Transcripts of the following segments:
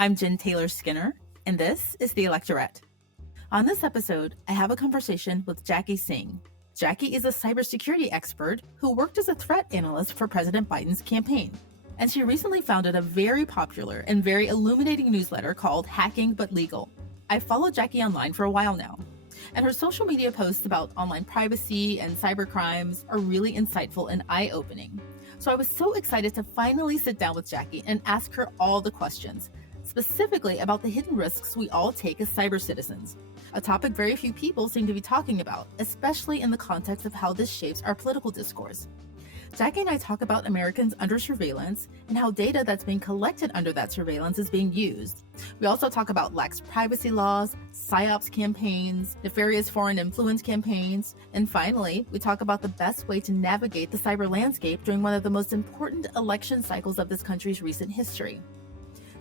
I'm Jen Taylor Skinner, and this is the Electorette. On this episode, I have a conversation with Jackie Singh. Jackie is a cybersecurity expert who worked as a threat analyst for President Biden's campaign. And she recently founded a very popular and very illuminating newsletter called Hacking But Legal. I've followed Jackie online for a while now, and her social media posts about online privacy and cyber crimes are really insightful and eye-opening. So I was so excited to finally sit down with Jackie and ask her all the questions, specifically about the hidden risks we all take as cyber citizens, a topic very few people seem to be talking about, especially in the context of how this shapes our political discourse. Jackie and I talk about Americans under surveillance and how data that's being collected under that surveillance is being used. We also talk about lax privacy laws, PSYOPS campaigns, nefarious foreign influence campaigns, and finally, we talk about the best way to navigate the cyber landscape during one of the most important election cycles of this country's recent history.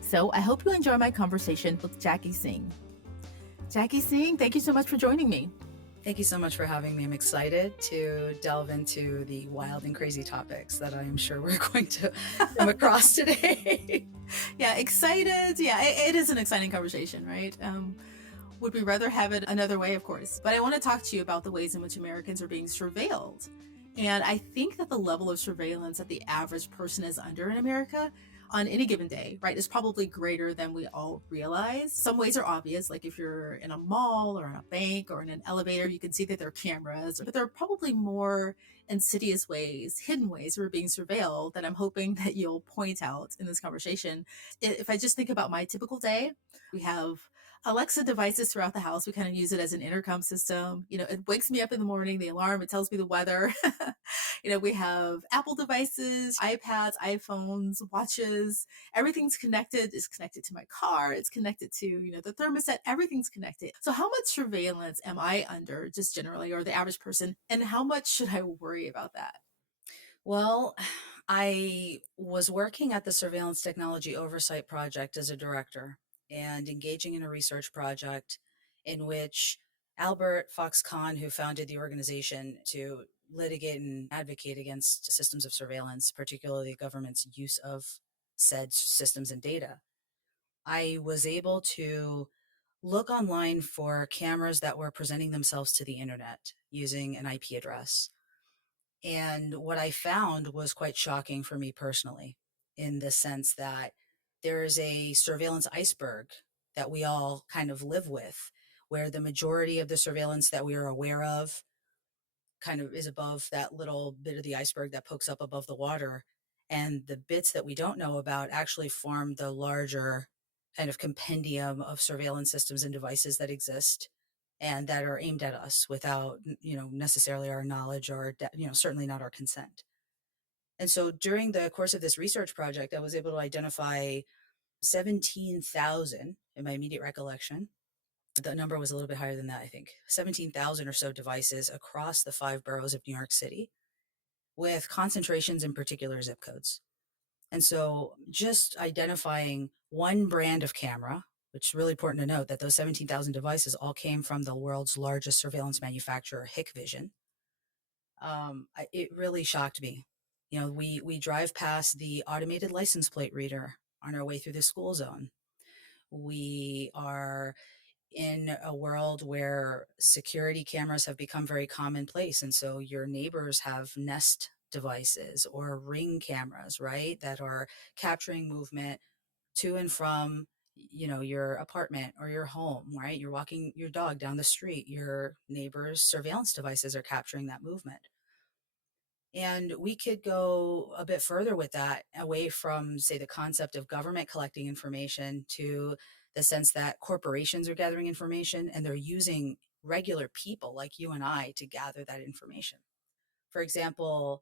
So I hope you enjoy my conversation with Jackie Singh. Jackie Singh, thank you so much for joining me. Thank you so much for having me. I'm excited to delve into the wild and crazy topics that I am sure we're going to come across today. Yeah, excited. Yeah, it is an exciting conversation, right? Would we rather have it another way, of course. But I want to talk to you about the ways in which Americans are being surveilled. And I think that the level of surveillance that the average person is under in America on any given day, right, is probably greater than we all realize. Some ways are obvious, like if you're in a mall or in a bank or in an elevator, you can see that there are cameras, but there are probably more insidious ways, hidden ways we're being surveilled that I'm hoping that you'll point out in this conversation. If I just think about my typical day, we have Alexa devices throughout the house. We kind of use it as an intercom system. It wakes me up in the morning, the alarm, it tells me the weather. We have Apple devices, iPads, iPhones, watches. Everything's connected. It's connected to my car. It's connected to, the thermostat. Everything's connected. So how much surveillance am I under just generally, or the average person? And how much should I worry about that? Well, I was working at the Surveillance Technology Oversight Project as a director and engaging in a research project in which Albert Fox-Khan, who founded the organization to litigate and advocate against systems of surveillance, particularly the government's use of said systems and data, I was able to look online for cameras that were presenting themselves to the internet using an IP address. And what I found was quite shocking for me personally, in the sense that there is a surveillance iceberg that we all kind of live with, where the majority of the surveillance that we are aware of kind of is above that little bit of the iceberg that pokes up above the water. And the bits that we don't know about actually form the larger kind of compendium of surveillance systems and devices that exist and that are aimed at us without, necessarily our knowledge or, certainly not our consent. And so during the course of this research project, I was able to identify 17,000 in my immediate recollection. The number was a little bit higher than that, I think. 17,000 or so devices across the 5 boroughs of New York City with concentrations in particular zip codes. And so just identifying one brand of camera, which is really important to note that those 17,000 devices all came from the world's largest surveillance manufacturer, Hikvision. It really shocked me. We drive past the automated license plate reader on our way through the school zone. We are in a world where security cameras have become very commonplace. And so your neighbors have Nest devices or Ring cameras, right, that are capturing movement to and from, your apartment or your home, right? You're walking your dog down the street, your neighbor's surveillance devices are capturing that movement. And we could go a bit further with that, away from, say, the concept of government collecting information to the sense that corporations are gathering information and they're using regular people like you and I to gather that information. For example,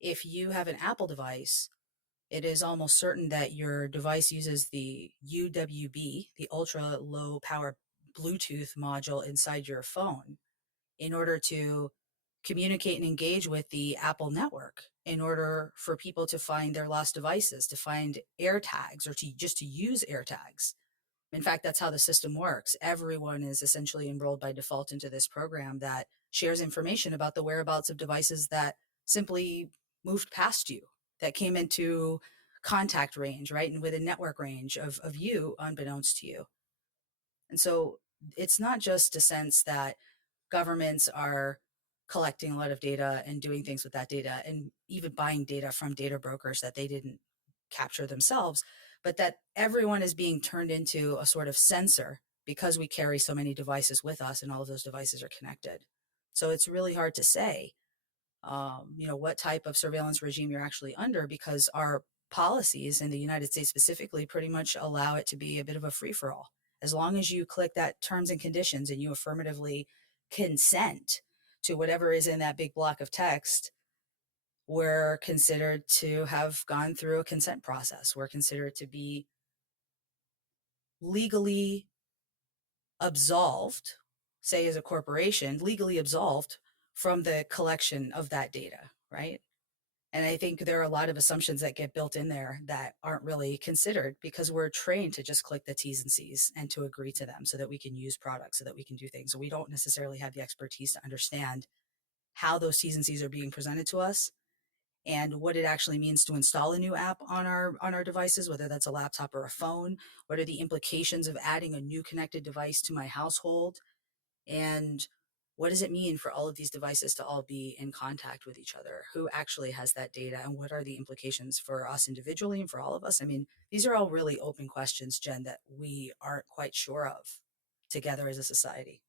if you have an Apple device, it is almost certain that your device uses the UWB, the ultra low power Bluetooth module inside your phone, in order to communicate and engage with the Apple network, in order for people to find their lost devices, to find AirTags, or to use AirTags. In fact, that's how the system works. Everyone is essentially enrolled by default into this program that shares information about the whereabouts of devices that simply moved past you, that came into contact range, right? And within network range of you, unbeknownst to you. And so it's not just a sense that governments are collecting a lot of data and doing things with that data and even buying data from data brokers that they didn't capture themselves, but that everyone is being turned into a sort of sensor because we carry so many devices with us and all of those devices are connected. So it's really hard to say, what type of surveillance regime you're actually under, because our policies in the United States specifically pretty much allow it to be a bit of a free for all. As long as you click that terms and conditions and you affirmatively consent to whatever is in that big block of text, we're considered to have gone through a consent process. We're considered to be legally absolved, say as a corporation, legally absolved from the collection of that data, right? And I think there are a lot of assumptions that get built in there that aren't really considered because we're trained to just click the T's and C's and to agree to them so that we can use products, so that we can do things. So we don't necessarily have the expertise to understand how those T's and C's are being presented to us and what it actually means to install a new app on our devices, whether that's a laptop or a phone. What are the implications of adding a new connected device to my household? And what does it mean for all of these devices to all be in contact with each other? Who actually has that data? And what are the implications for us individually and for all of us? I mean, these are all really open questions, Jen, that we aren't quite sure of together as a society.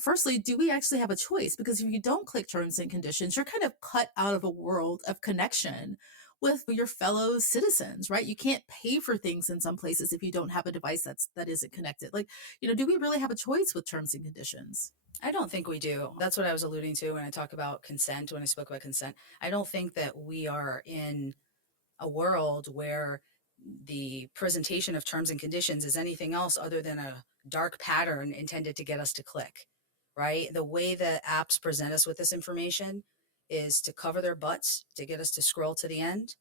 Firstly, do we actually have a choice? Because if you don't click terms and conditions, you're kind of cut out of a world of connection with your fellow citizens, right? You can't pay for things in some places if you don't have a device that isn't connected. Like, do we really have a choice with terms and conditions? I don't think we do. That's what I was alluding to when I talk about consent, when I spoke about consent. I don't think that we are in a world where the presentation of terms and conditions is anything else other than a dark pattern intended to get us to click, right? The way that apps present us with this information is to cover their butts, to get us to scroll to the end,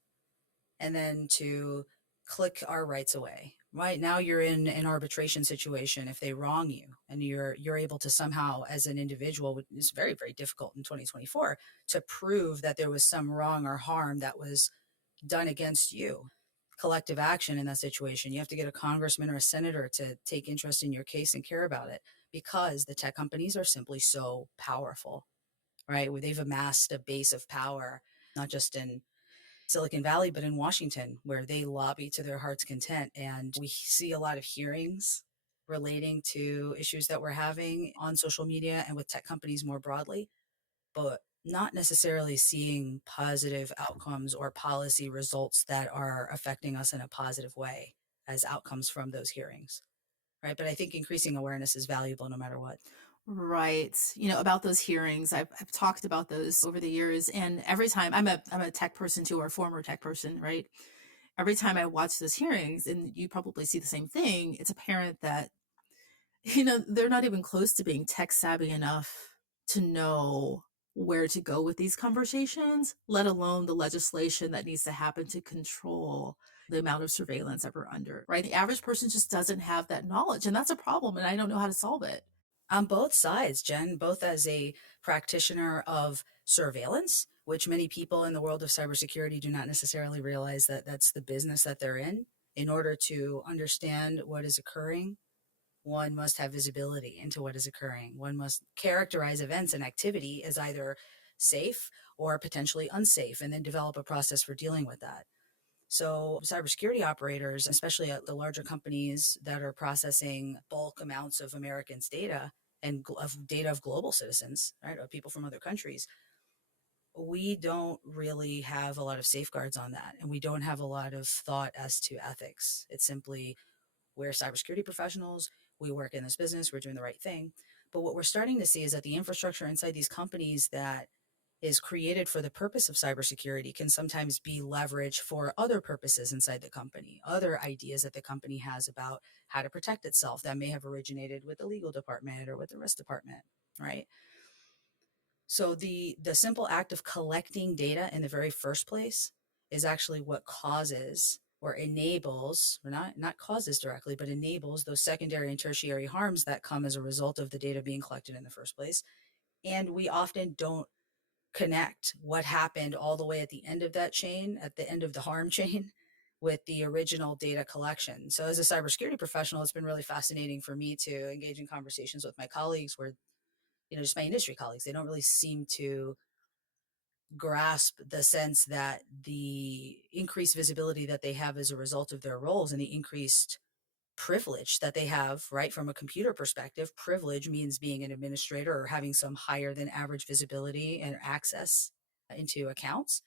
and then to click our rights away. Right now you're in an arbitration situation if they wrong you and you're able to somehow as an individual, it's very, very difficult in 2024 to prove that there was some wrong or harm that was done against you. Collective action in that situation. You have to get a congressman or a senator to take interest in your case and care about it because the tech companies are simply so powerful, right? Where they've amassed a base of power, not just in Silicon Valley, but in Washington, where they lobby to their heart's content. And we see a lot of hearings relating to issues that we're having on social media and with tech companies more broadly, but not necessarily seeing positive outcomes or policy results that are affecting us in a positive way as outcomes from those hearings. Right. But I think increasing awareness is valuable no matter what. Right. About those hearings, I've talked about those over the years, and every time I'm a tech person too, or a former tech person, right? Every time I watch those hearings, and you probably see the same thing, it's apparent that they're not even close to being tech savvy enough to know where to go with these conversations, let alone the legislation that needs to happen to control the amount of surveillance that we're under, right? The average person just doesn't have that knowledge, and that's a problem, and I don't know how to solve it. On both sides, Jen, both as a practitioner of surveillance, which many people in the world of cybersecurity do not necessarily realize that that's the business that they're in. In order to understand what is occurring, one must have visibility into what is occurring. One must characterize events and activity as either safe or potentially unsafe, and then develop a process for dealing with that. So, cybersecurity operators, especially at the larger companies that are processing bulk amounts of Americans' data and of data of global citizens, right, or people from other countries, we don't really have a lot of safeguards on that. And we don't have a lot of thought as to ethics. It's simply we're cybersecurity professionals. We work in this business. We're doing the right thing. But what we're starting to see is that the infrastructure inside these companies that is created for the purpose of cybersecurity can sometimes be leveraged for other purposes inside the company, other ideas that the company has about how to protect itself that may have originated with the legal department or with the risk department, right? So the simple act of collecting data in the very first place is actually what causes or enables, or not causes directly, but enables those secondary and tertiary harms that come as a result of the data being collected in the first place. And we often don't connect what happened all the way at the end of that chain, at the end of the harm chain, with the original data collection. So as a cybersecurity professional, it's been really fascinating for me to engage in conversations with my colleagues where, just my industry colleagues, they don't really seem to grasp the sense that the increased visibility that they have as a result of their roles and the increased privilege that they have, right? From a computer perspective, privilege means being an administrator or having some higher than average visibility and access into accounts.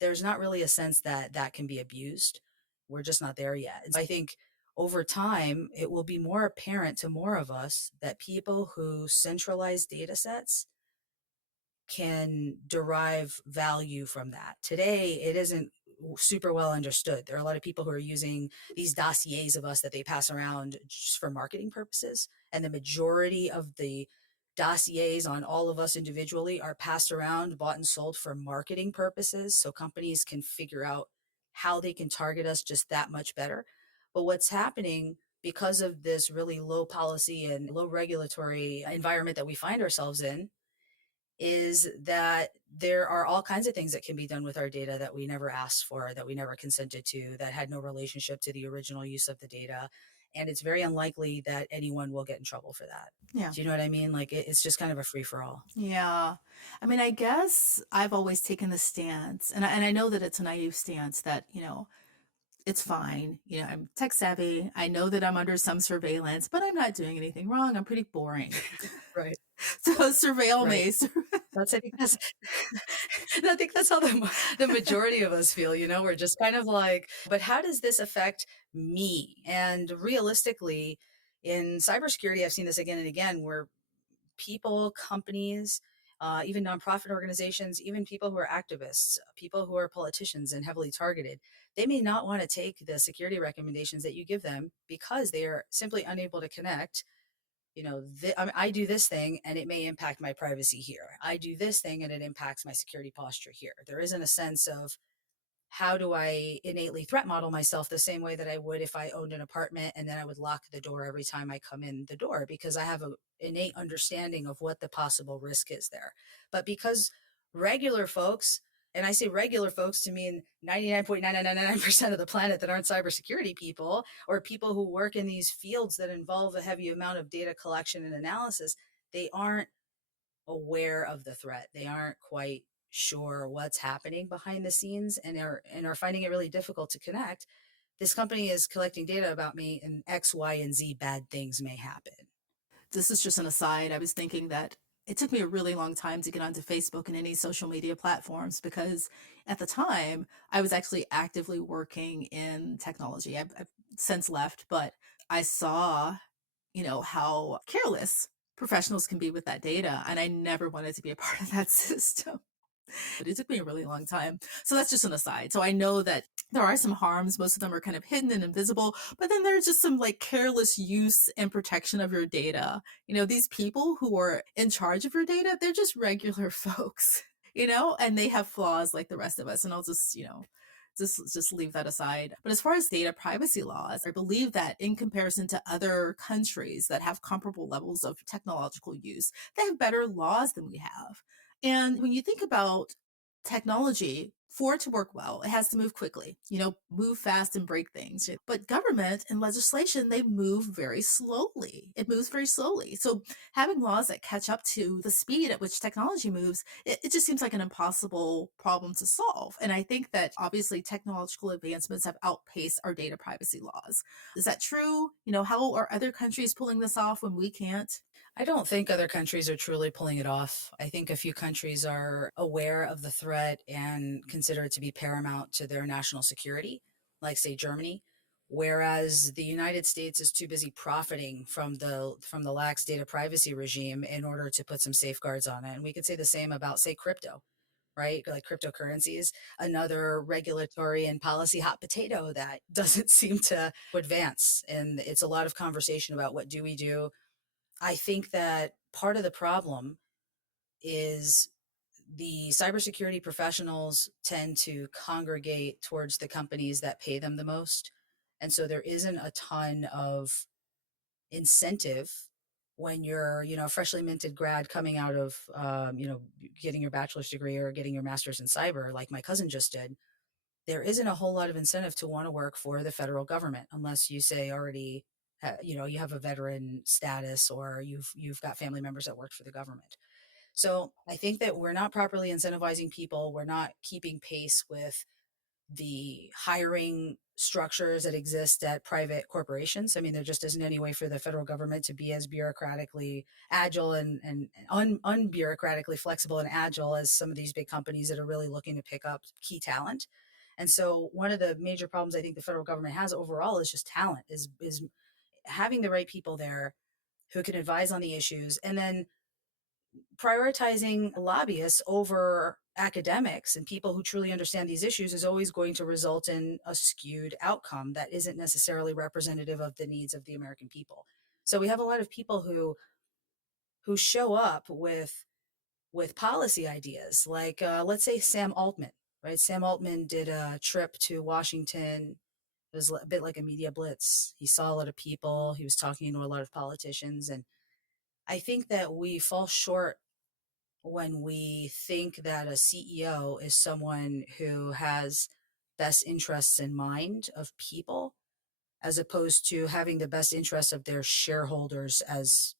There's not really a sense that that can be abused. We're just not there yet. I think over time, it will be more apparent to more of us that people who centralize data sets can derive value from that. Today, it isn't super well understood. There are a lot of people who are using these dossiers of us that they pass around just for marketing purposes. And the majority of the dossiers on all of us individually are passed around, bought and sold for marketing purposes. So companies can figure out how they can target us just that much better. But what's happening because of this really low policy and low regulatory environment that we find ourselves in is that there are all kinds of things that can be done with our data that we never asked for, that we never consented to, that had no relationship to the original use of the data. And it's very unlikely that anyone will get in trouble for that. Yeah. Do you know what I mean? Like it's just kind of a free for all. Yeah. I mean, I guess I've always taken the stance, and I know that it's a naive stance that, it's fine. I'm tech savvy. I know that I'm under some surveillance, but I'm not doing anything wrong. I'm pretty boring. Right. So surveil Right. me. That's, I think that's, I think that's how the majority of us feel, we're just kind of like, but how does this affect me? And realistically, in cybersecurity, I've seen this again and again where people, companies, even nonprofit organizations, even people who are activists, people who are politicians and heavily targeted, they may not want to take the security recommendations that you give them because they are simply unable to connect. I do this thing and it may impact my privacy here. I do this thing and it impacts my security posture here. There isn't a sense of how do I innately threat model myself the same way that I would if I owned an apartment and then I would lock the door every time I come in the door because I have an innate understanding of what the possible risk is there. But because regular folks, and I say regular folks to mean 99.9999% of the planet that aren't cybersecurity people or people who work in these fields that involve a heavy amount of data collection and analysis, they aren't aware of the threat. They aren't quite sure what's happening behind the scenes and are finding it really difficult to connect. This company is collecting data about me and X, Y, and Z bad things may happen. This is just an aside. I was thinking that it took me a really long time to get onto Facebook and any social media platforms because at the time I was actually actively working in technology. I've since left, but I saw, how careless professionals can be with that data. And I never wanted to be a part of that system. But it took me a really long time. So that's just an aside. So I know that there are some harms. Most of them are kind of hidden and invisible, but then there's just some like careless use and protection of your data. These people who are in charge of your data, they're just regular folks, and they have flaws like the rest of us. And I'll just, just leave that aside. But as far as data privacy laws, I believe that in comparison to other countries that have comparable levels of technological use, they have better laws than we have. And when you think about technology, for it to work well, it has to move quickly, move fast and break things. But government and legislation, they move very slowly. It moves very slowly. So having laws that catch up to the speed at which technology moves, it just seems like an impossible problem to solve. And I think that obviously technological advancements have outpaced our data privacy laws. Is that true? How are other countries pulling this off when we can't? I don't think other countries are truly pulling it off. I think a few countries are aware of the threat and consider it to be paramount to their national security, like say Germany, whereas the United States is too busy profiting from the lax data privacy regime in order to put some safeguards on it. And we could say the same about say crypto, right? Like cryptocurrencies, another regulatory and policy hot potato that doesn't seem to advance. And it's a lot of conversation about what do we do. I think that part of the problem is the cybersecurity professionals tend to congregate towards the companies that pay them the most. And so there isn't a ton of incentive when you're, a freshly minted grad coming out of, getting your bachelor's degree or getting your master's in cyber, like my cousin just did. there isn't a whole lot of incentive to want to work for the federal government unless you say already, you have a veteran status or you've got family members that worked for the government. So I think that we're not properly incentivizing people. We're not keeping pace with the hiring structures that exist at private corporations. I mean, there just isn't any way for the federal government to be as bureaucratically agile and unbureaucratically flexible and agile as some of these big companies that are really looking to pick up key talent. And so one of the major problems I think the federal government has overall is just talent, is having the right people there who can advise on the issues, and then prioritizing lobbyists over academics and people who truly understand these issues is always going to result in a skewed outcome that isn't necessarily representative of the needs of the American people. So we have a lot of people who show up with policy ideas, like let's say Sam Altman, right? Sam Altman did a trip to Washington. It was a bit like a media blitz. He saw a lot of people. He was talking to a lot of politicians, and I think that we fall short when we think that a CEO is someone who has best interests in mind of people, as opposed to having the best interests of their shareholders as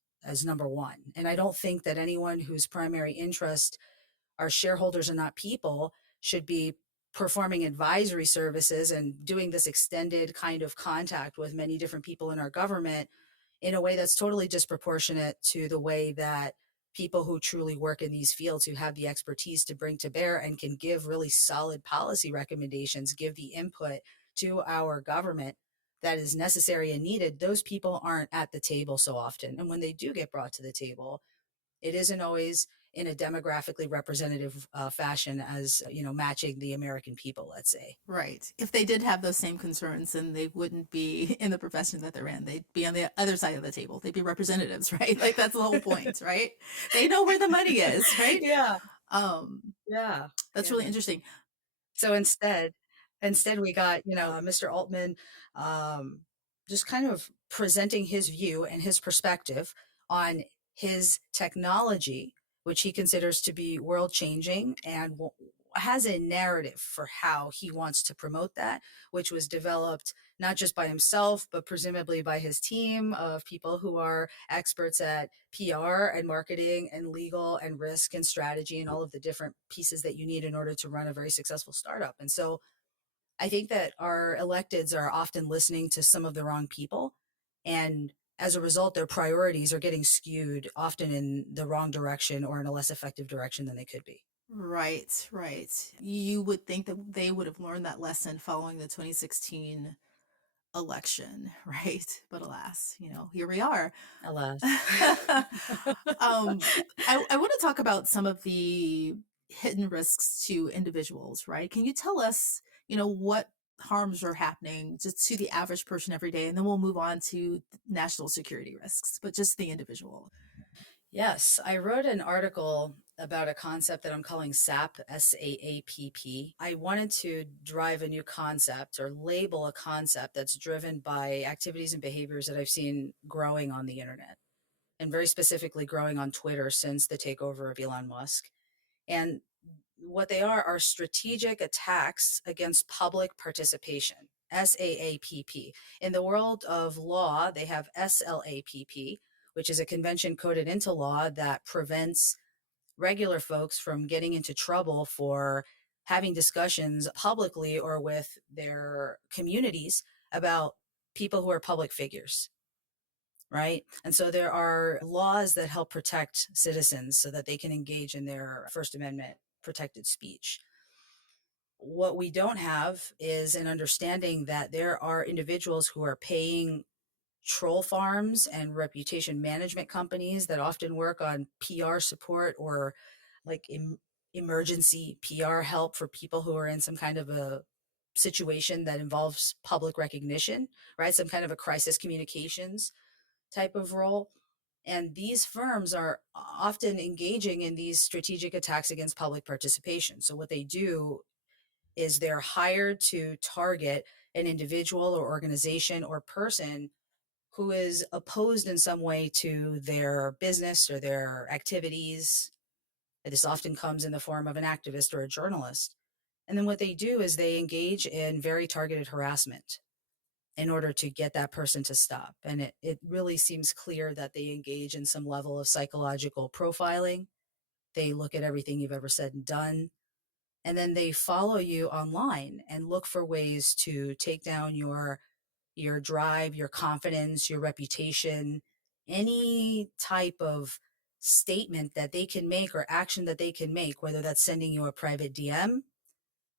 number one. And I don't think that anyone whose primary interest are shareholders and not people should be performing advisory services and doing this extended kind of contact with many different people in our government in a way that's totally disproportionate to the way that people who truly work in these fields, who have the expertise to bring to bear and can give really solid policy recommendations, give the input to our government that is necessary and needed, those people aren't at the table so often. And when they do get brought to the table, it isn't always in a demographically representative fashion as, matching the American people, let's say. Right. If they did have those same concerns, then they wouldn't be in the profession that they're in. They'd be on the other side of the table. They'd be representatives, right? Like that's the whole point, right? They know where the money is, right? Yeah. Um, Yeah. that's Yeah. really interesting. So instead we got, Mr. Altman, um, just kind of presenting his view and his perspective on his technology, which he considers to be world changing, and has a narrative for how he wants to promote that, which was developed not just by himself, but presumably by his team of people who are experts at PR and marketing and legal and risk and strategy and all of the different pieces that you need in order to run a very successful startup. And so I think that our electeds are often listening to some of the wrong people. And as a result, their priorities are getting skewed often in the wrong direction or in a less effective direction than they could be. Right, right. You would think that they would have learned that lesson following the 2016 election, right? But alas, here we are. Alas. I want to talk about some of the hidden risks to individuals, right? Can you tell us, what harms are happening just to the average person every day? And then we'll move on to national security risks, but just the individual. Yes, I wrote an article about a concept that I'm calling SAP, SAAPP. I wanted to drive a new concept or label a concept that's driven by activities and behaviors that I've seen growing on the internet, and very specifically growing on Twitter since the takeover of Elon Musk. And what they are strategic attacks against public participation. SAAPP. In the world of law, they have SLAPP, which is a convention coded into law that prevents regular folks from getting into trouble for having discussions publicly or with their communities about people who are public figures, right? And so there are laws that help protect citizens so that they can engage in their First Amendment protected speech. What we don't have is an understanding that there are individuals who are paying troll farms and reputation management companies that often work on PR support or like emergency PR help for people who are in some kind of a situation that involves public recognition, right? Some kind of a crisis communications type of role. And these firms are often engaging in these strategic attacks against public participation. So what they do is they're hired to target an individual or organization or person who is opposed in some way to their business or their activities. This often comes in the form of an activist or a journalist. And then what they do is they engage in very targeted harassment in order to get that person to stop. And it really seems clear that they engage in some level of psychological profiling. They look at everything you've ever said and done. And then they follow you online and look for ways to take down your drive, your confidence, your reputation, any type of statement that they can make or action that they can make, whether that's sending you a private DM,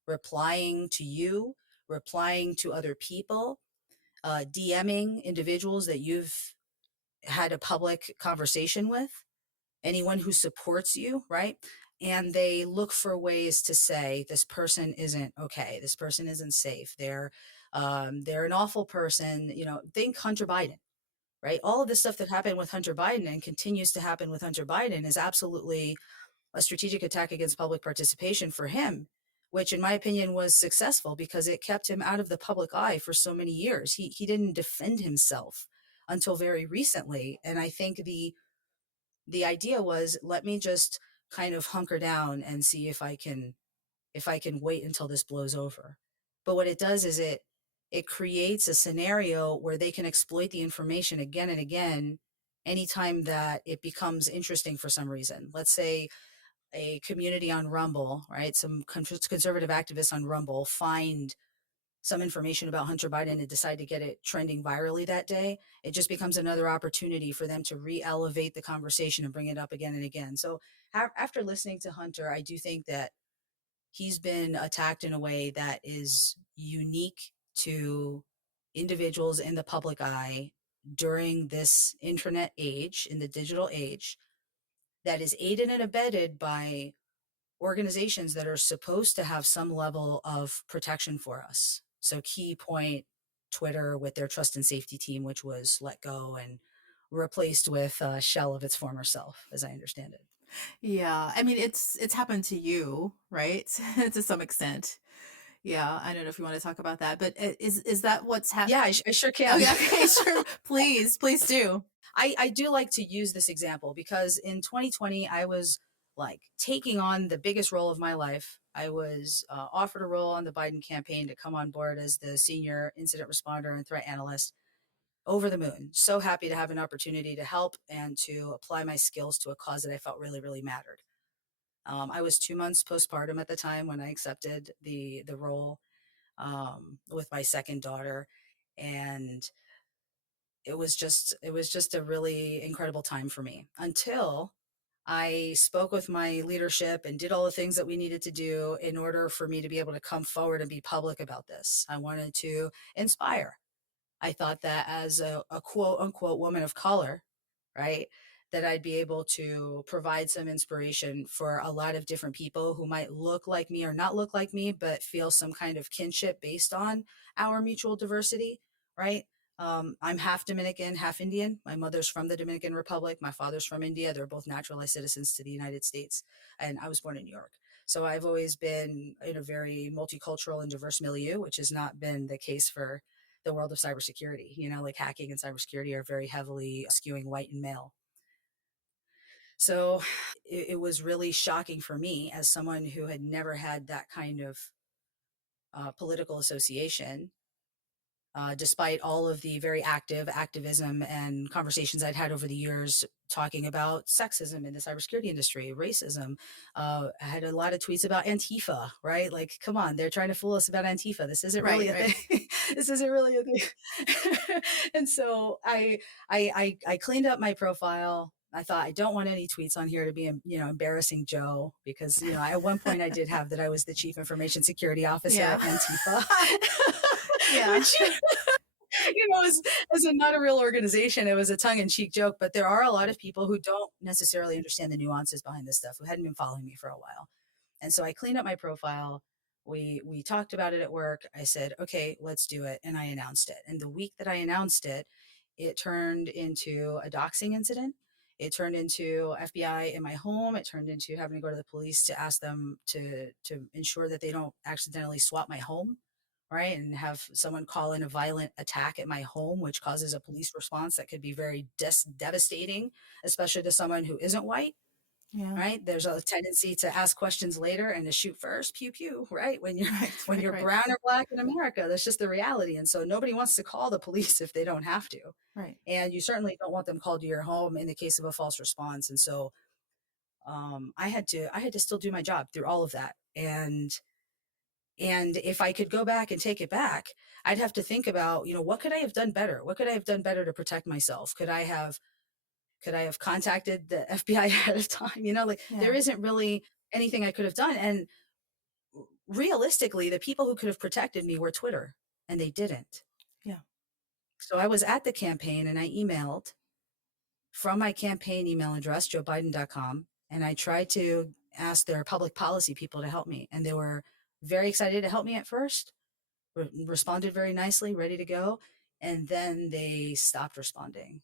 replying to you, replying to other people, DMing individuals that you've had a public conversation with, anyone who supports you, right? And they look for ways to say this person isn't okay, this person isn't safe, they're an awful person. Think Hunter Biden, right? All of this stuff that happened with Hunter Biden and continues to happen with Hunter Biden is absolutely a strategic attack against public participation for him, which in my opinion was successful because it kept him out of the public eye for so many years. He didn't defend himself until very recently. And I think the idea was, let me just kind of hunker down and see if I can wait until this blows over. But what it does is it creates a scenario where they can exploit the information again and again anytime that it becomes interesting for some reason. Let's say a community on Rumble, right? Some conservative activists on Rumble find some information about Hunter Biden and decide to get it trending virally that day. It just becomes another opportunity for them to re-elevate the conversation and bring it up again and again. So after listening to Hunter, I do think that he's been attacked in a way that is unique to individuals in the public eye during this internet age, in the digital age, that is aided and abetted by organizations that are supposed to have some level of protection for us. So, key point, Twitter with their trust and safety team, which was let go and replaced with a shell of its former self, as I understand it. Yeah, I mean it's happened to you, right? To some extent. Yeah, I don't know if you want to talk about that, but is that what's happened? Yeah, I sure Oh can. yeah, okay, sure. Please do. I do like to use this example because in 2020, I was like taking on the biggest role of my life. I was offered a role on the Biden campaign to come on board as the senior incident responder and threat analyst. Over the moon. So happy to have an opportunity to help and to apply my skills to a cause that I felt really, really mattered. I was 2 months postpartum at the time when I accepted the role with my second daughter, and it was just a really incredible time for me until I spoke with my leadership and did all the things that we needed to do in order for me to be able to come forward and be public about this. I wanted to inspire. I thought that as a quote unquote woman of color, right, that I'd be able to provide some inspiration for a lot of different people who might look like me or not look like me, but feel some kind of kinship based on our mutual diversity, right? I'm half Dominican, half Indian. My mother's from the Dominican Republic. My father's from India. They're both naturalized citizens to the United States. And I was born in New York. So I've always been in a very multicultural and diverse milieu, which has not been the case for the world of cybersecurity. Like hacking and cybersecurity are very heavily skewing white and male. So it was really shocking for me as someone who had never had that kind of political association, despite all of the very active activism and conversations I'd had over the years talking about sexism in the cybersecurity industry, racism. I had a lot of tweets about Antifa, right? Like, come on, they're trying to fool us about Antifa. This isn't really a thing. This isn't really a thing. And so I cleaned up my profile. I thought I don't want any tweets on here to be, embarrassing Joe, because, at one point I did have that I was the chief information security officer Yeah. at Antifa. Yeah. Which, as a not a real organization, it was a tongue-in-cheek joke. But there are a lot of people who don't necessarily understand the nuances behind this stuff, who hadn't been following me for a while. And so I cleaned up my profile. We talked about it at work. I said, okay, let's do it. And I announced it. And the week that I announced it, it turned into a doxing incident. It turned into FBI in my home. It turned into having to go to the police to ask them to ensure that they don't accidentally swap my home, right? And have someone call in a violent attack at my home, which causes a police response that could be very devastating, especially to someone who isn't white. Yeah. right? There's a tendency to ask questions later and to shoot first, pew pew, right? When you're Right. when Right. you're Right. brown or black in America, that's just the reality. And so nobody wants to call the police if they don't have to. Right. And you certainly don't want them called to your home in the case of a false response. And so I had to still do my job through all of that. And if I could go back and take it back, I'd have to think about, what could I have done better? What could I have done better to protect myself? Could I have contacted the FBI ahead of time? Like there Yeah. isn't really anything I could have done. And realistically, the people who could have protected me were Twitter, and they didn't. Yeah. So I was at the campaign and I emailed from my campaign email address, joebiden.com, and I tried to ask their public policy people to help me. And they were very excited to help me at first, responded very nicely, ready to go. And then they stopped responding.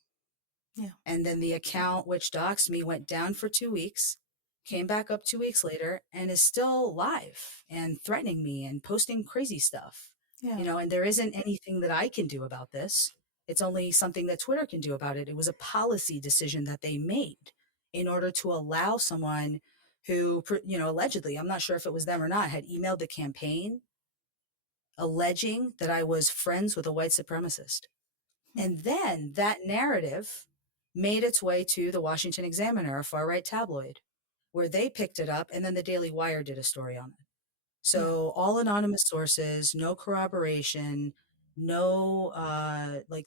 Yeah. And then the account which doxed me went down for 2 weeks, came back up 2 weeks later, and is still live and threatening me and posting crazy stuff. Yeah. And there isn't anything that I can do about this. It's only something that Twitter can do about it. It was a policy decision that they made in order to allow someone who, allegedly, I'm not sure if it was them or not, had emailed the campaign alleging that I was friends with a white supremacist. And then that narrative made its way to the Washington Examiner, a far right tabloid, where they picked it up, and then the Daily Wire did a story on it. Yeah. So all anonymous sources, no corroboration, no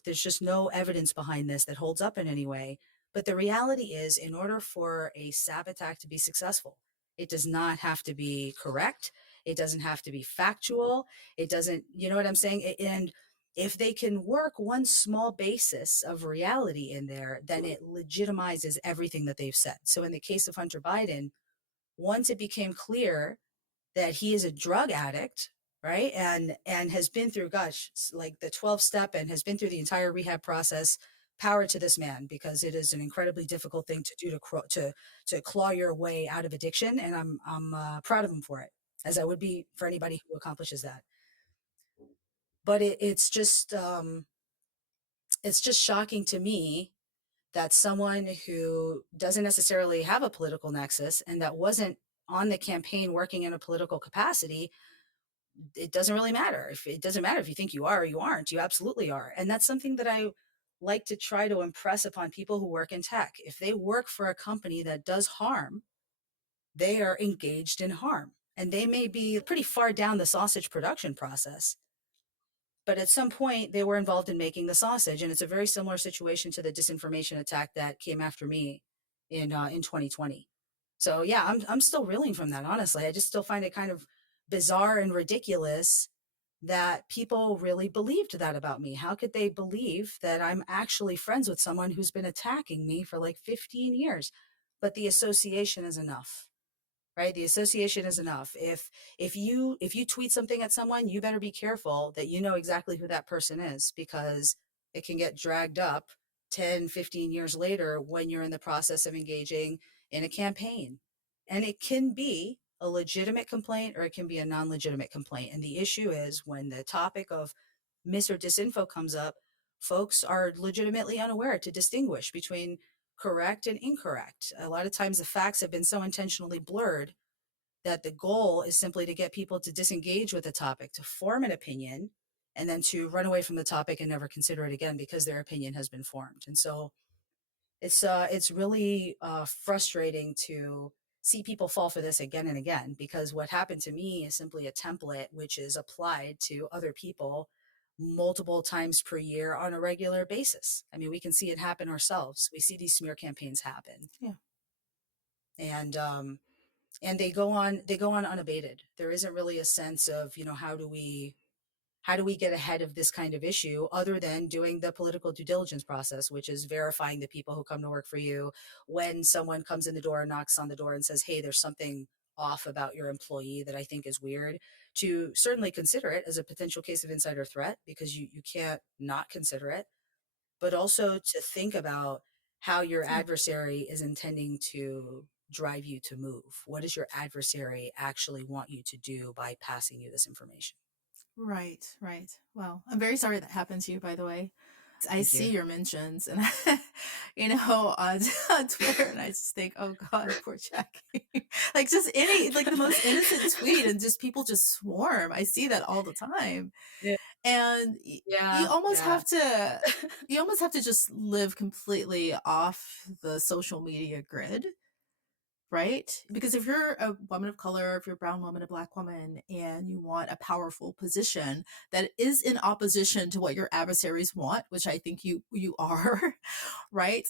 there's just no evidence behind this that holds up in any way. But the reality is, in order for a SAP attack to be successful, it does not have to be correct. It doesn't have to be factual. It doesn't, you know what I'm saying? And if they can work one small basis of reality in there, then it legitimizes everything that they've said. So in the case of Hunter Biden, once it became clear that he is a drug addict, right? And has been through, gosh, like the 12 step, and has been through the entire rehab process. Power to this man, because it is an incredibly difficult thing to do, to claw your way out of addiction. And I'm proud of him for it, as I would be for anybody who accomplishes that. But it's just shocking to me that someone who doesn't necessarily have a political nexus, and that wasn't on the campaign working in a political capacity, it doesn't really matter. If it doesn't matter if you think you are or you aren't, you absolutely are. And that's something that I like to try to impress upon people who work in tech. If they work for a company that does harm, they are engaged in harm. And they may be pretty far down the sausage production process, but at some point they were involved in making the sausage. And it's a very similar situation to the disinformation attack that came after me in 2020. So yeah, I'm still reeling from that, honestly. I just still find it kind of bizarre and ridiculous that people really believed that about me. How could they believe that I'm actually friends with someone who's been attacking me for like 15 years? But the association is enough, right? The association is enough. If you tweet something at someone, you better be careful that you know exactly who that person is, because it can get dragged up 10, 15 years later when you're in the process of engaging in a campaign. And it can be a legitimate complaint, or it can be a non-legitimate complaint. And the issue is, when the topic of mis or disinfo comes up, folks are legitimately unaware to distinguish between correct and incorrect. A lot of times the facts have been so intentionally blurred that the goal is simply to get people to disengage with the topic, to form an opinion, and then to run away from the topic and never consider it again because their opinion has been formed. And so it's really frustrating to see people fall for this again and again, because what happened to me is simply a template which is applied to other people multiple times per year on a regular basis. I mean, we can see it happen ourselves. We see these smear campaigns happen. Yeah. And and they go on unabated. There isn't really a sense of, how do we get ahead of this kind of issue, other than doing the political due diligence process, which is verifying the people who come to work for you. When someone comes in the door and knocks on the door and says, hey, there's something off about your employee that I think is weird, to certainly consider it as a potential case of insider threat, because you can't not consider it, but also to think about how your Yeah. adversary is intending to drive you to move. What does your adversary actually want you to do by passing you this information? Right. Right. Well, I'm very sorry that happened to you, by the way. I Thank see you. your mentions, and on, on Twitter, and I just think, oh God, poor Jackie. Like just any, like the most innocent tweet, and just people just swarm. I see that all the time, Yeah. and you Yeah. almost Yeah. have to, you almost have to just live completely off the social media grid, right? Because if you're a woman of color, if you're a brown woman, a black woman, and you want a powerful position that is in opposition to what your adversaries want, which I think you are, right?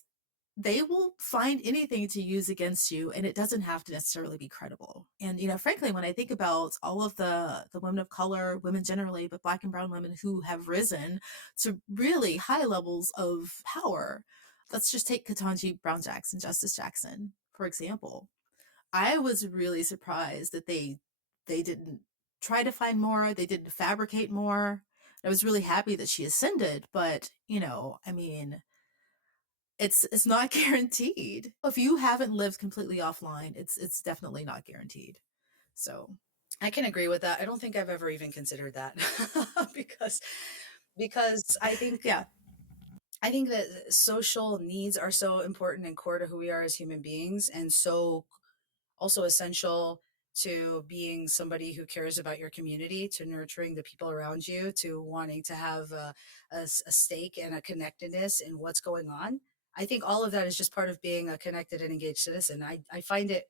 They will find anything to use against you, and it doesn't have to necessarily be credible. And frankly, when I think about all of the women of color, women generally, but black and brown women who have risen to really high levels of power, let's just take Ketanji Brown Jackson, Justice Jackson, for example. I was really surprised that they didn't try to find more, they didn't fabricate more. I was really happy that she ascended, but I mean, it's not guaranteed. If you haven't lived completely offline, it's definitely not guaranteed. So, I can agree with that. I don't think I've ever even considered that because because yeah. I think that social needs are so important and core to who we are as human beings, and so also essential to being somebody who cares about your community, to nurturing the people around you, to wanting to have a stake and a connectedness in what's going on. I think all of that is just part of being a connected and engaged citizen. I find it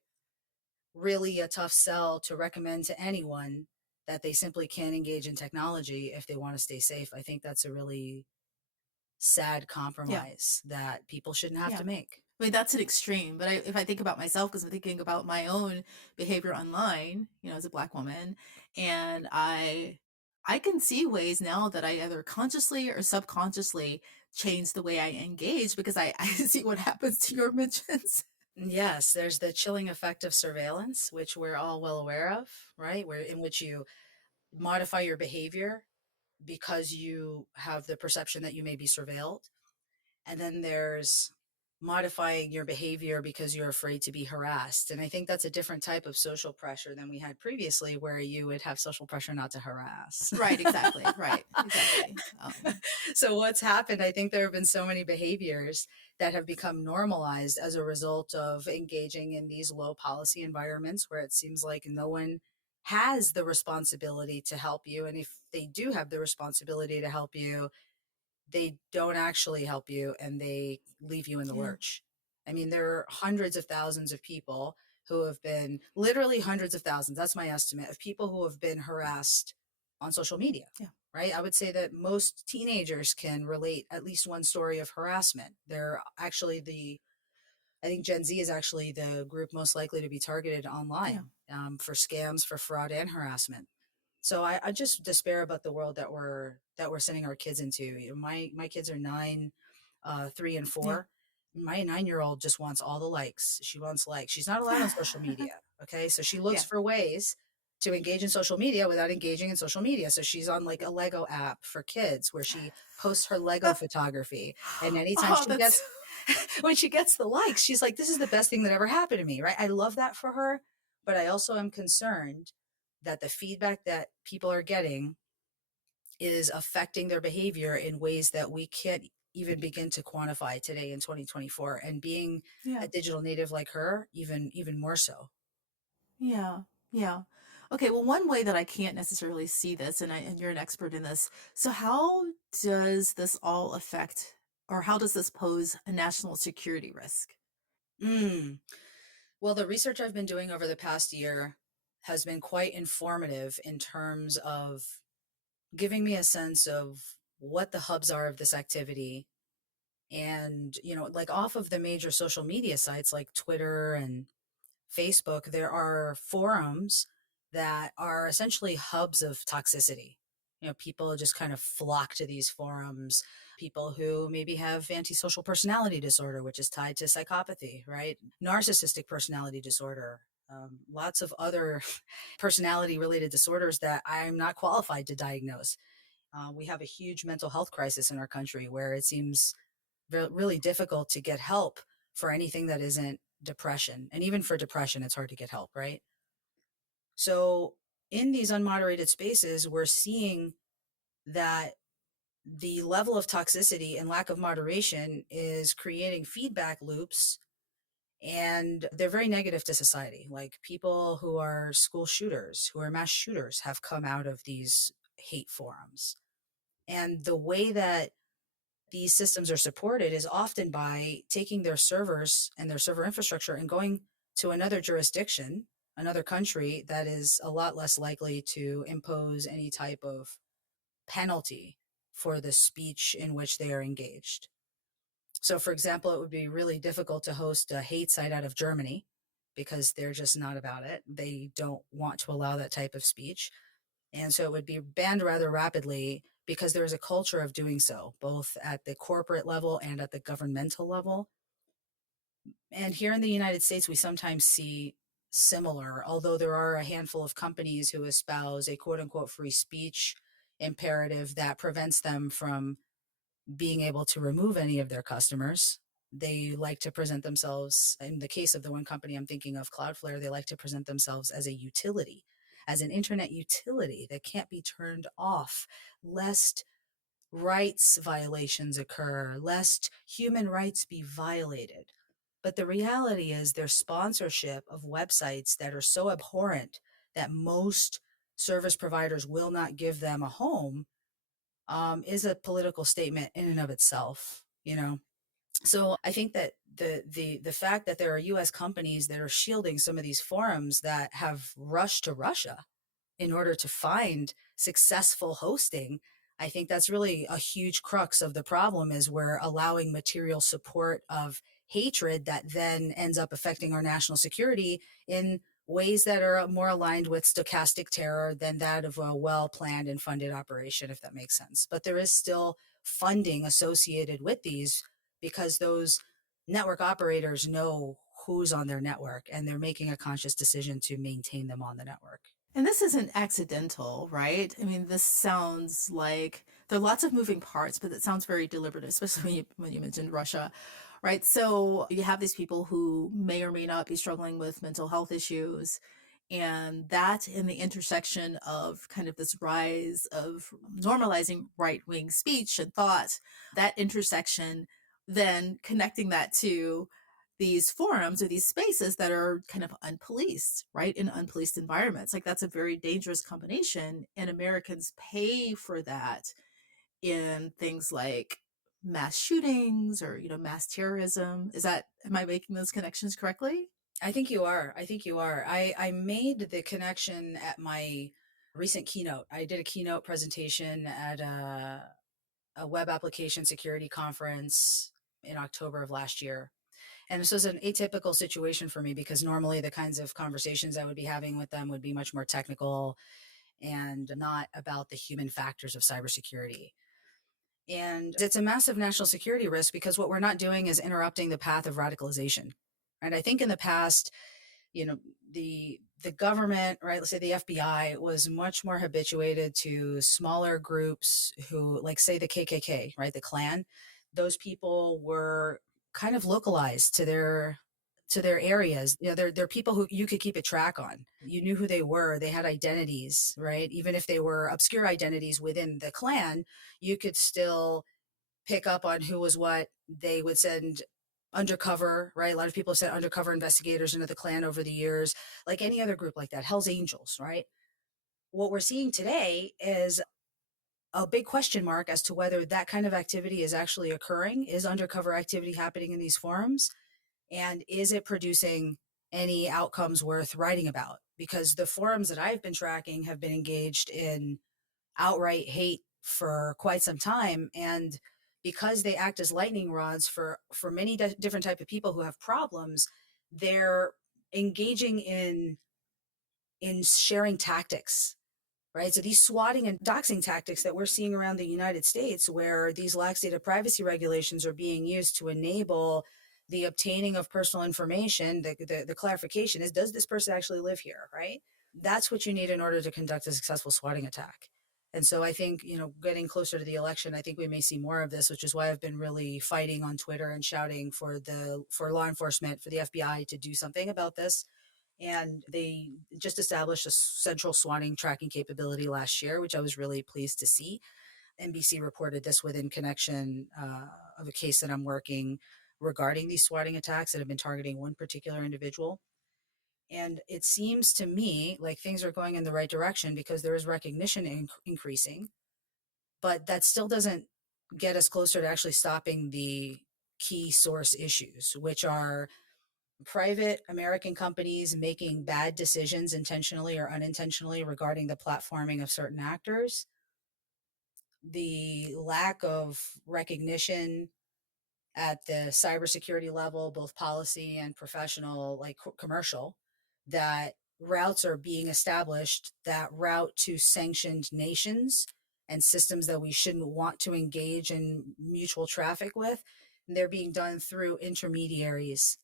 really a tough sell to recommend to anyone that they simply can't engage in technology if they want to stay safe. I think that's a really sad Yeah. compromise that people shouldn't have Yeah. to make. I mean, that's an extreme, but if I think about myself, because I'm thinking about my own behavior online, as a black woman, and I can see ways now that I either consciously or subconsciously change the way I engage because I see what happens to your mentions. Yes, there's the chilling effect of surveillance, which we're all well aware of, right? Where in which you modify your behavior because you have the perception that you may be surveilled. And then there's modifying your behavior because you're afraid to be harassed. And I think that's a different type of social pressure than we had previously, where you would have social pressure not to harass. Right, exactly. Right, exactly. So, what's happened, I think there have been so many behaviors that have become normalized as a result of engaging in these low policy environments where it seems like no one has the responsibility to help you. And if they do have the responsibility to help you, they don't actually help you and they leave you in the Yeah, lurch. I mean, there are hundreds of thousands of people who have been, literally hundreds of thousands, that's my estimate, of people who have been harassed on social media, yeah, right? I would say that most teenagers can relate at least one story of harassment. They're actually I think Gen Z is actually the group most likely to be targeted yeah, online for scams, for fraud, and harassment. So I just despair about the world that we're sending our kids into. My kids are 9, 3, and yeah. 4. My 9-year-old just wants all the likes. She wants likes. She's not allowed on social media. Okay, so she looks Yeah. for ways to engage in social media without engaging in social media. So she's on like a Lego app for kids where she posts her Lego photography, and anytime Oh, she that's gets when she gets the likes, she's like, "This is the best thing that ever happened to me." Right? I love that for her, but I also am concerned that the feedback that people are getting is affecting their behavior in ways that we can't even begin to quantify today in 2024, and being a yeah. digital native like her, even more so. Yeah, yeah. Okay, well, one way that I can't necessarily see this, and you're an expert in this, so how does this all affect, or how does this pose a national security risk? Mm. Well, the research I've been doing over the past year has been quite informative in terms of giving me a sense of what the hubs are of this activity. And, like off of the major social media sites like Twitter and Facebook, there are forums that are essentially hubs of toxicity. People just kind of flock to these forums. People who maybe have antisocial personality disorder, which is tied to psychopathy, right? Narcissistic personality disorder, lots of other personality related disorders that I'm not qualified to diagnose. We have a huge mental health crisis in our country where it seems really difficult to get help for anything that isn't depression. And even for depression, it's hard to get help, right? So in these unmoderated spaces, we're seeing that the level of toxicity and lack of moderation is creating feedback loops, and they're very negative to society. Like people who are school shooters, who are mass shooters, have come out of these hate forums. And the way that these systems are supported is often by taking their servers and their server infrastructure and going to another jurisdiction, another country that is a lot less likely to impose any type of penalty for the speech in which they are engaged. So, for example, it would be really difficult to host a hate site out of Germany because they're just not about it. They don't want to allow that type of speech. And so it would be banned rather rapidly because there is a culture of doing so, both at the corporate level and at the governmental level. And here in the United States, we sometimes see similar, although there are a handful of companies who espouse a quote unquote free speech imperative that prevents them from being able to remove any of their customers. They like to present themselves, in the case of the one company I'm thinking of, Cloudflare, they like to present themselves as a utility, as an internet utility that can't be turned off, lest rights violations occur, lest human rights be violated. But the reality is their sponsorship of websites that are so abhorrent that most service providers will not give them a home is a political statement in and of itself, you know. So I think that the fact that there are U.S. companies that are shielding some of these forums that have rushed to Russia in order to find successful hosting, I think that's really a huge crux of the problem, is we're allowing material support of hatred that then ends up affecting our national security in ways that are more aligned with stochastic terror than that of a well-planned and funded operation, if that makes sense. But there is still funding associated with these because those network operators know who's on their network and they're making a conscious decision to maintain them on the network. And this isn't accidental, right? I mean, this sounds like there are lots of moving parts, but it sounds very deliberate, especially when you mentioned Russia, right? So you have these people who may or may not be struggling with mental health issues. And that in the intersection of kind of this rise of normalizing right wing speech and thought, that intersection, then connecting that to these forums or these spaces that are kind of unpoliced, right? In unpoliced environments. Like that's a very dangerous combination. And Americans pay for that in things like mass shootings or, mass terrorism. Am I making those connections correctly? I think you are. I think you are. I made the connection at my recent keynote. I did a keynote presentation at a web application security conference in October of last year. And this was an atypical situation for me because normally the kinds of conversations I would be having with them would be much more technical and not about the human factors of cybersecurity. And it's a massive national security risk because what we're not doing is interrupting the path of radicalization. And I think in the past, you know, the government, right, let's say the FBI, was much more habituated to smaller groups who, like, say, the KKK, right, the Klan. Those people were kind of localized to their areas. They're people who you could keep a track on. You knew who they were. They had identities, right? Even if they were obscure identities within the Klan, you could still pick up on who was what. They would send undercover, right? A lot of people have sent undercover investigators into the Klan over the years, like any other group like that, Hell's Angels, right? What we're seeing today is a big question mark as to whether that kind of activity is actually occurring. Is undercover activity happening in these forums? And is it producing any outcomes worth writing about? Because the forums that I've been tracking have been engaged in outright hate for quite some time, and because they act as lightning rods for many different type of people who have problems, they're engaging in sharing tactics, right? So these swatting and doxing tactics that we're seeing around the United States, where these lax data privacy regulations are being used to enable the obtaining of personal information, the clarification is, does this person actually live here, right? That's what you need in order to conduct a successful swatting attack. And so I think, getting closer to the election, I think we may see more of this, which is why I've been really fighting on Twitter and shouting for law enforcement, for the FBI to do something about this. And they just established a central swatting tracking capability last year, which I was really pleased to see. NBC reported this within connection of a case that I'm working regarding these swatting attacks that have been targeting one particular individual. And it seems to me like things are going in the right direction because there is recognition increasing, but that still doesn't get us closer to actually stopping the key source issues, which are private American companies making bad decisions intentionally or unintentionally regarding the platforming of certain actors, the lack of recognition at the cybersecurity level, both policy and professional, like commercial, that routes are being established that route to sanctioned nations and systems that we shouldn't want to engage in mutual traffic with. And they're being done through intermediaries.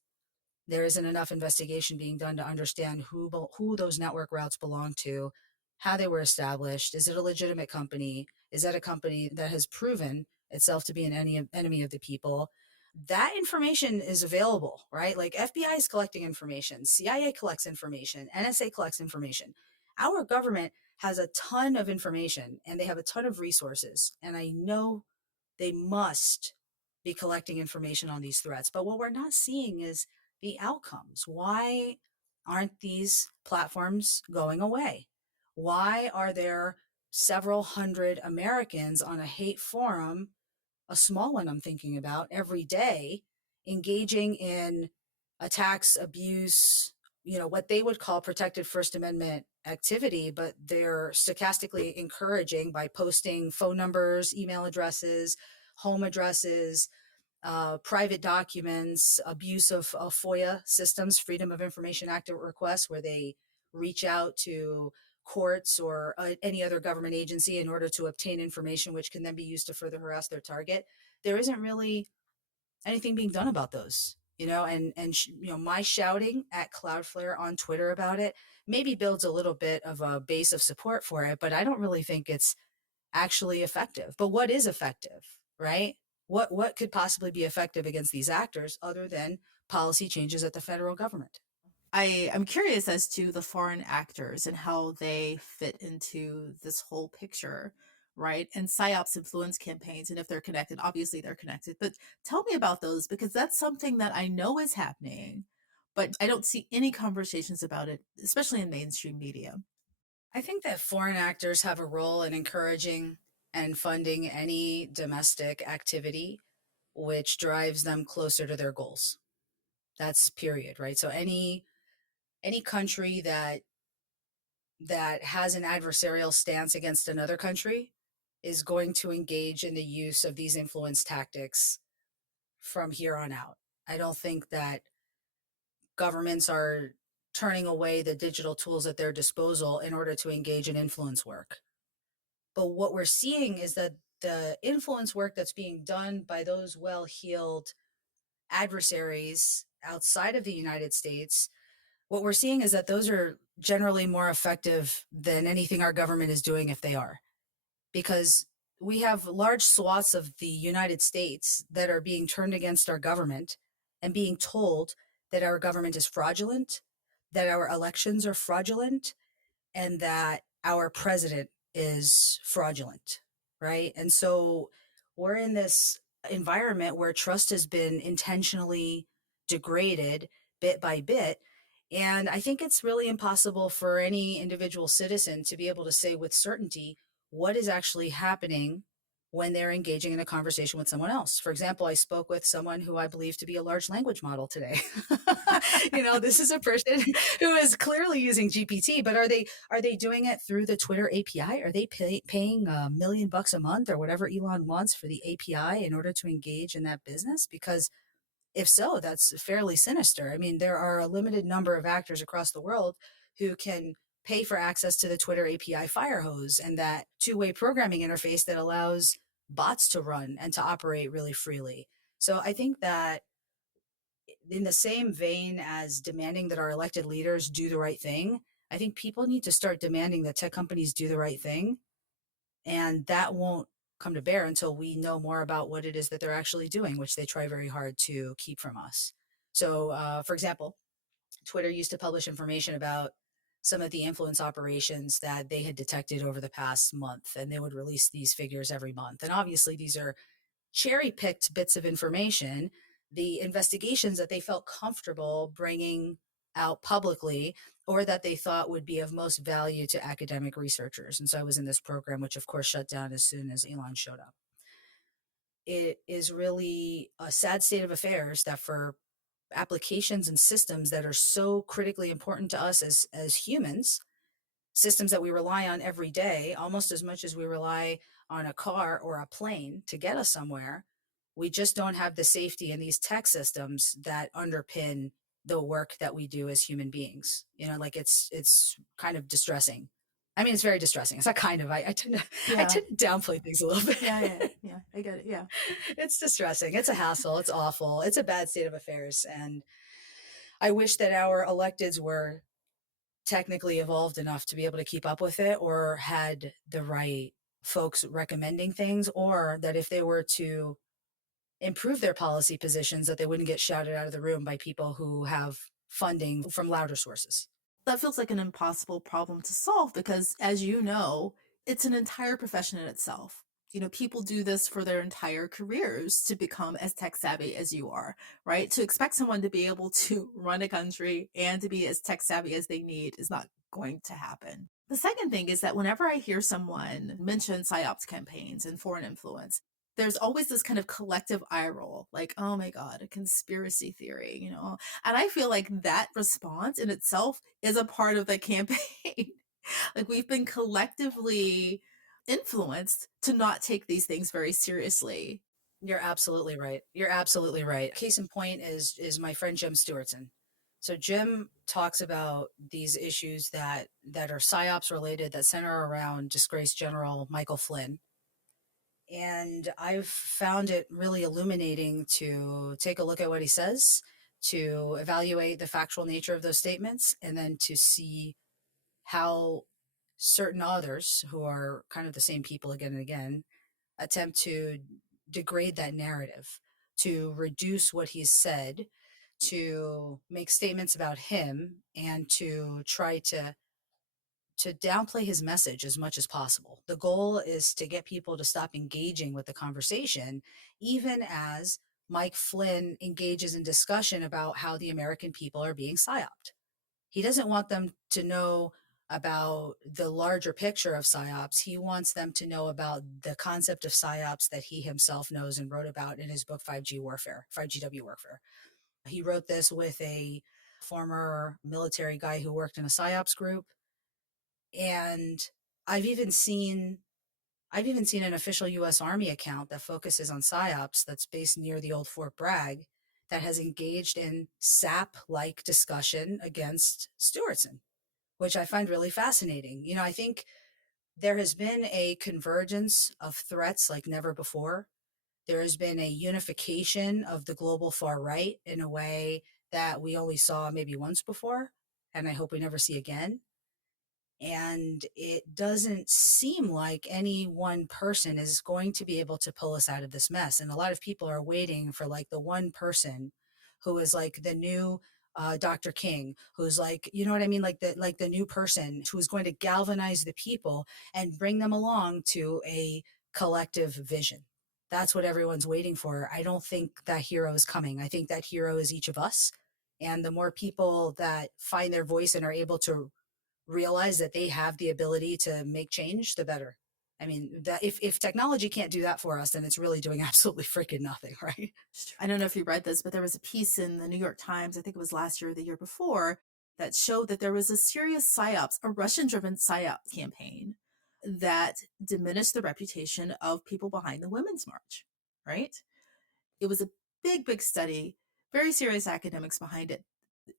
There isn't enough investigation being done to understand who those network routes belong to, how they were established. Is it a legitimate company? Is that a company that has proven itself to be an enemy of the people? That information is available, right? Like FBI is collecting information, CIA collects information, NSA collects information. Our government has a ton of information and they have a ton of resources. And I know they must be collecting information on these threats. But what we're not seeing is the outcomes. Why aren't these platforms going away? Why are there several hundred Americans on a hate forum, a small one I'm thinking about, every day, engaging in attacks, abuse, what they would call protected First Amendment activity, but they're stochastically encouraging by posting phone numbers, email addresses, home addresses, private documents, abuse of FOIA systems, Freedom of Information Act requests, where they reach out to courts or any other government agency in order to obtain information which can then be used to further harass their target. There isn't really anything being done about those, my shouting at Cloudflare on Twitter about it maybe builds a little bit of a base of support for it, but I don't really think it's actually effective. But what is effective, right? What could possibly be effective against these actors other than policy changes at the federal government? I'm curious as to the foreign actors and how they fit into this whole picture, right? And PSYOPs influence campaigns and if they're connected, obviously they're connected. But tell me about those because that's something that I know is happening, but I don't see any conversations about it, especially in mainstream media. I think that foreign actors have a role in encouraging and funding any domestic activity which drives them closer to their goals. That's period, right? So any country that has an adversarial stance against another country is going to engage in the use of these influence tactics from here on out. I don't think that governments are turning away the digital tools at their disposal in order to engage in influence work. But what we're seeing is that the influence work that's being done by those well-heeled adversaries outside of the United States, what we're seeing is that those are generally more effective than anything our government is doing if they are. Because we have large swaths of the United States that are being turned against our government and being told that our government is fraudulent, that our elections are fraudulent, and that our president is fraudulent, right? And so we're in this environment where trust has been intentionally degraded bit by bit. And I think it's really impossible for any individual citizen to be able to say with certainty what is actually happening when they're engaging in a conversation with someone else. For example, I spoke with someone who I believe to be a large language model today. This is a person who is clearly using GPT, but are they doing it through the Twitter API? Are they paying $1 million a month or whatever Elon wants for the API in order to engage in that business? Because if so, that's fairly sinister. I mean, there are a limited number of actors across the world who can pay for access to the Twitter API firehose and that two-way programming interface that allows bots to run and to operate really freely. So I think that in the same vein as demanding that our elected leaders do the right thing, I think people need to start demanding that tech companies do the right thing. And that won't come to bear until we know more about what it is that they're actually doing, which they try very hard to keep from us. So, for example, Twitter used to publish information about some of the influence operations that they had detected over the past month. And they would release these figures every month. And obviously, these are cherry picked bits of information, the investigations that they felt comfortable bringing out publicly or that they thought would be of most value to academic researchers. And so I was in this program, which of course shut down as soon as Elon showed up. It is really a sad state of affairs that for applications and systems that are so critically important to us as humans, systems that we rely on every day, almost as much as we rely on a car or a plane to get us somewhere, we just don't have the safety in these tech systems that underpin the work that we do as human beings. Like it's kind of distressing. I mean, it's very distressing. It's not kind of. I tend to I Yeah. tend to downplay things a little bit. Yeah. I get it. Yeah. It's distressing. It's a hassle. It's awful. It's a bad state of affairs. And I wish that our electeds were technically evolved enough to be able to keep up with it or had the right folks recommending things, or that if they were to improve their policy positions that they wouldn't get shouted out of the room by people who have funding from louder sources. That feels like an impossible problem to solve because, as you know, it's an entire profession in itself. People do this for their entire careers to become as tech savvy as you are, right? To expect someone to be able to run a country and to be as tech savvy as they need is not going to happen. The second thing is that whenever I hear someone mention PSYOPs campaigns and foreign influence, there's always this kind of collective eye roll, like, oh my God, a conspiracy theory. And I feel like that response in itself is a part of the campaign. Like we've been collectively influenced to not take these things very seriously. You're absolutely right. You're absolutely right. Case in point is my friend Jim Stewartson. So Jim talks about these issues that are psyops related that center around disgraced General Michael Flynn. And I've found it really illuminating to take a look at what he says, to evaluate the factual nature of those statements, and then to see how certain others who are kind of the same people again and again attempt to degrade that narrative, to reduce what he's said, to make statements about him, and to try to downplay his message as much as possible. The goal is to get people to stop engaging with the conversation, even as Mike Flynn engages in discussion about how the American people are being psyoped. He doesn't want them to know about the larger picture of psyops. He wants them to know about the concept of psyops that he himself knows and wrote about in his book 5G Warfare, 5GW Warfare. He wrote this with a former military guy who worked in a psyops group. And I've even seen an official US Army account that focuses on psyops that's based near the old Fort Bragg that has engaged in SAP-like discussion against Stewartson, which I find really fascinating. I think there has been a convergence of threats like never before. There has been a unification of the global far right in a way that we only saw maybe once before, and I hope we never see again. And it doesn't seem like any one person is going to be able to pull us out of this mess. And a lot of people are waiting for like the one person who is like the new Dr. King, who's like, you know what I mean? Like the new person who's going to galvanize the people and bring them along to a collective vision. That's what everyone's waiting for. I don't think that hero is coming. I think that hero is each of us. And the more people that find their voice and are able to realize that they have the ability to make change, the better. I mean, that if technology can't do that for us, then it's really doing absolutely freaking nothing, right? I don't know if you read this, but there was a piece in the New York Times, I think it was last year or the year before, that showed that there was a serious PSYOPs, a Russian-driven PSYOPs campaign that diminished the reputation of people behind the Women's March, right? It was a big, big study, very serious academics behind it.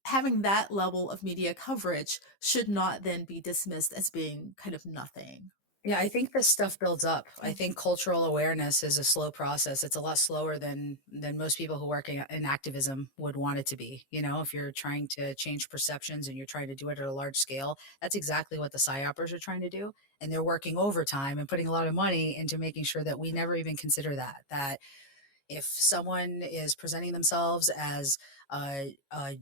Having that level of media coverage should not then be dismissed as being kind of nothing. Yeah, I think this stuff builds up. I think cultural awareness is a slow process. It's a lot slower than most people who work in activism would want it to be. If you're trying to change perceptions and you're trying to do it at a large scale, that's exactly what the psyopers are trying to do. And they're working overtime and putting a lot of money into making sure that we never even consider that if someone is presenting themselves as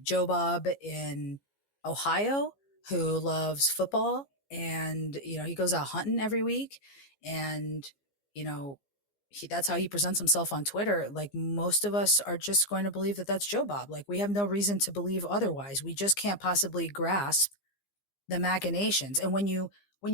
Joe Bob in Ohio who loves football, and he goes out hunting every week, and you know that's how he presents himself on Twitter. Like, most of us are just going to believe that that's Joe Bob. Like, we have no reason to believe otherwise. We just can't possibly grasp the machinations. And when you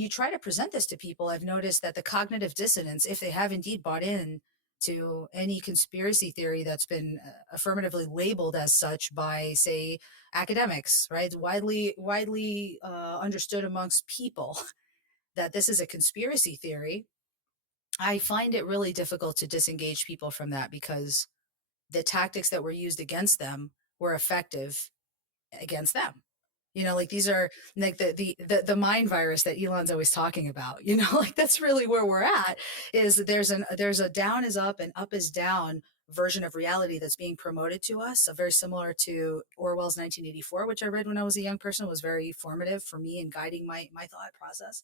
try to present this to people, I've noticed that the cognitive dissonance, if they have indeed bought in to any conspiracy theory that's been affirmatively labeled as such by, say, academics, right, widely understood amongst people, that this is a conspiracy theory, I find it really difficult to disengage people from that, because the tactics that were used against them were effective against them. Like, these are like the mind virus that Elon's always talking about. Like, that's really where we're at. Is there's a down is up and up is down version of reality that's being promoted to us. So very similar to Orwell's 1984, which I read when I was a young person, was very formative for me in guiding my thought process.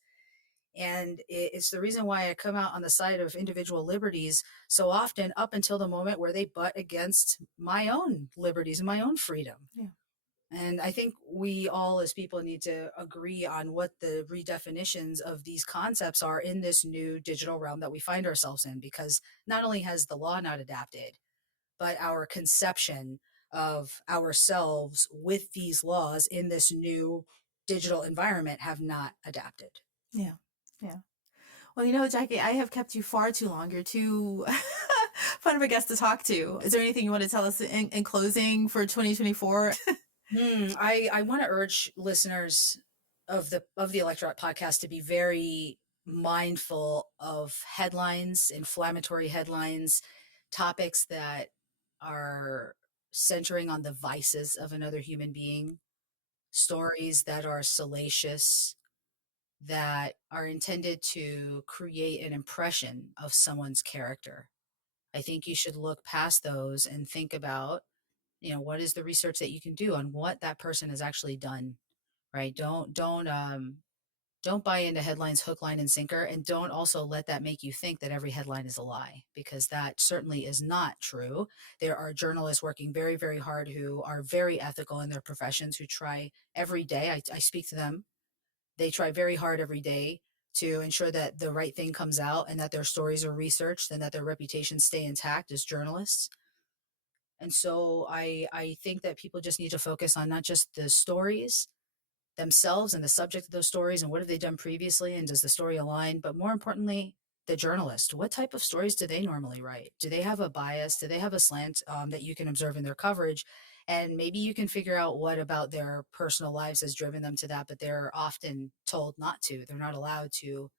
And it's the reason why I come out on the side of individual liberties so often, up until the moment where they butt against my own liberties and my own freedom. Yeah. And I think we all as people need to agree on what the redefinitions of these concepts are in this new digital realm that we find ourselves in, because not only has the law not adapted, but our conception of ourselves with these laws in this new digital environment have not adapted. Yeah. Yeah. Well, Jackie, I have kept you far too long. You're too fun of a guest to talk to. Is there anything you want to tell us in closing for 2024? I want to urge listeners of the Electorette podcast to be very mindful of headlines, inflammatory headlines, topics that are centering on the vices of another human being, stories that are salacious, that are intended to create an impression of someone's character. I think you should look past those and think about, what is the research that you can do on what that person has actually done, right? Don't buy into headlines hook, line, and sinker, and don't also let that make you think that every headline is a lie, because that certainly is not true. There are journalists working very, very hard who are very ethical in their professions, who try every day. I speak to them. They try very hard every day to ensure that the right thing comes out, and that their stories are researched, and that their reputations stay intact as journalists. And so I think that people just need to focus on not just the stories themselves and the subject of those stories and what have they done previously, and does the story align, but more importantly, the journalist. What type of stories do they normally write? Do they have a bias? Do they have a slant that you can observe in their coverage? And maybe you can figure out what about their personal lives has driven them to that, but they're often told not to. They're not allowed to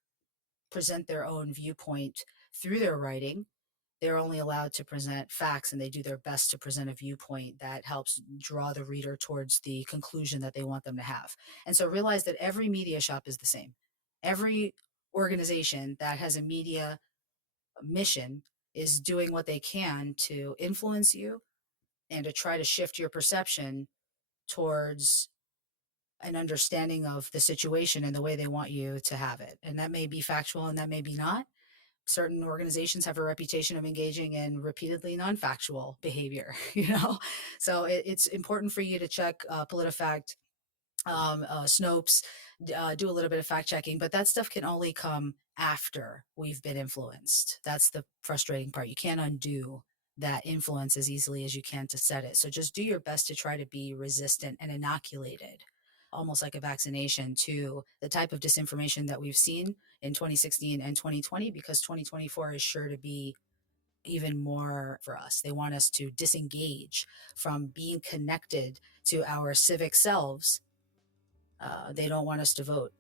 present their own viewpoint through their writing. They're only allowed to present facts, and they do their best to present a viewpoint that helps draw the reader towards the conclusion that they want them to have. And so realize that every media shop is the same. Every organization that has a media mission is doing what they can to influence you and to try to shift your perception towards an understanding of the situation and the way they want you to have it. And that may be factual and that may be not. Certain organizations have a reputation of engaging in repeatedly non-factual behavior, So it's important for you to check PolitiFact, Snopes, do a little bit of fact checking, but that stuff can only come after we've been influenced. That's the frustrating part. You can't undo that influence as easily as you can to set it. So just do your best to try to be resistant and inoculated, almost like a vaccination, to the type of disinformation that we've seen in 2016 and 2020, because 2024 is sure to be even more for us. They want us to disengage from being connected to our civic selves. They don't want us to vote.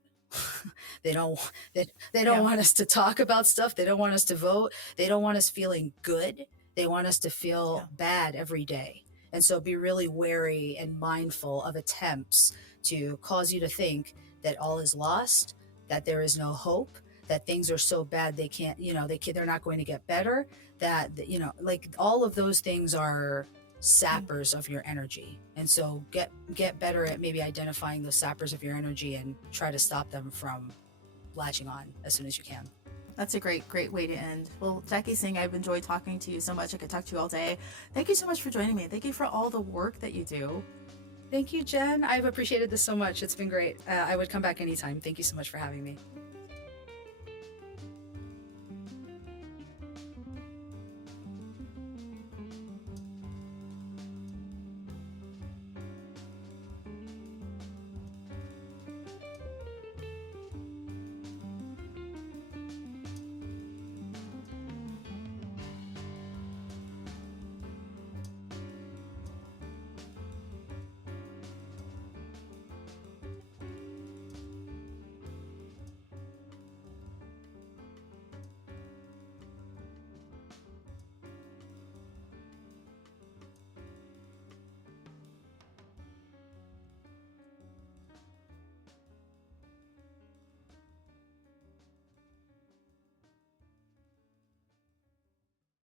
they don't they don't want us to talk about stuff. They don't want us to vote. They don't want us feeling good. They want us to feel bad every day. And so be really wary and mindful of attempts to cause you to think that all is lost, that there is no hope, that things are so bad they can't, they're not going to get better, that, like, all of those things are sappers of your energy. And so get better at maybe identifying those sappers of your energy and try to stop them from latching on as soon as you can. That's a great way to end. Well, Jackie Singh, I've enjoyed talking to you so much. I could talk to you all day. Thank you so much for joining me. Thank you for all the work that you do. Thank you, Jen. I've appreciated this so much. It's been great. I would come back anytime. Thank you so much for having me.